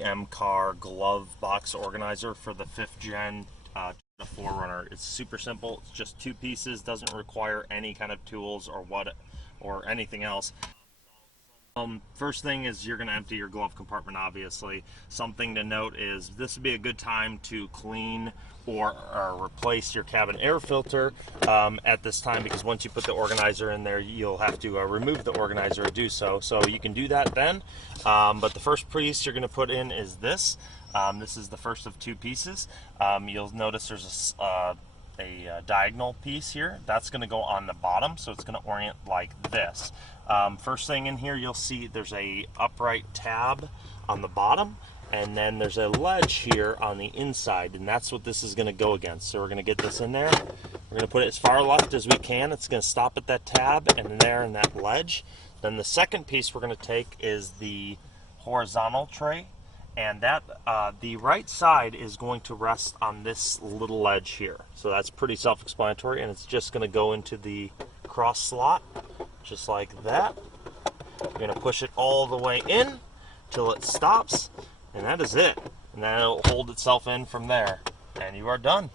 GM car glove box organizer for the 5th gen 4Runner. It's super simple. It's just 2 pieces, doesn't require any kind of tools or anything else. First thing is you're going to empty your glove compartment, obviously. Something to note is this would be a good time to clean or replace your cabin air filter at this time, because once you put the organizer in there, you'll have to remove the organizer to do so. So you can do that then. But the first piece you're going to put in is this. This is the first of 2 pieces. You'll notice there's a diagonal piece here. That's going to go on the bottom, so it's going to orient like this. First thing in here, you'll see there's a upright tab on the bottom, and then there's a ledge here on the inside, and that's what this is going to go against. So we're going to get this in there. We're going to put it as far left as we can. It's going to stop at that tab and there in that ledge. Then the second piece we're going to take is the horizontal tray, and that the right side is going to rest on this little ledge here. So that's pretty self-explanatory, and it's just going to go into the cross slot just like that. You're going to push it all the way in till it stops, and that is it. And then it'll hold itself in from there, and you are done.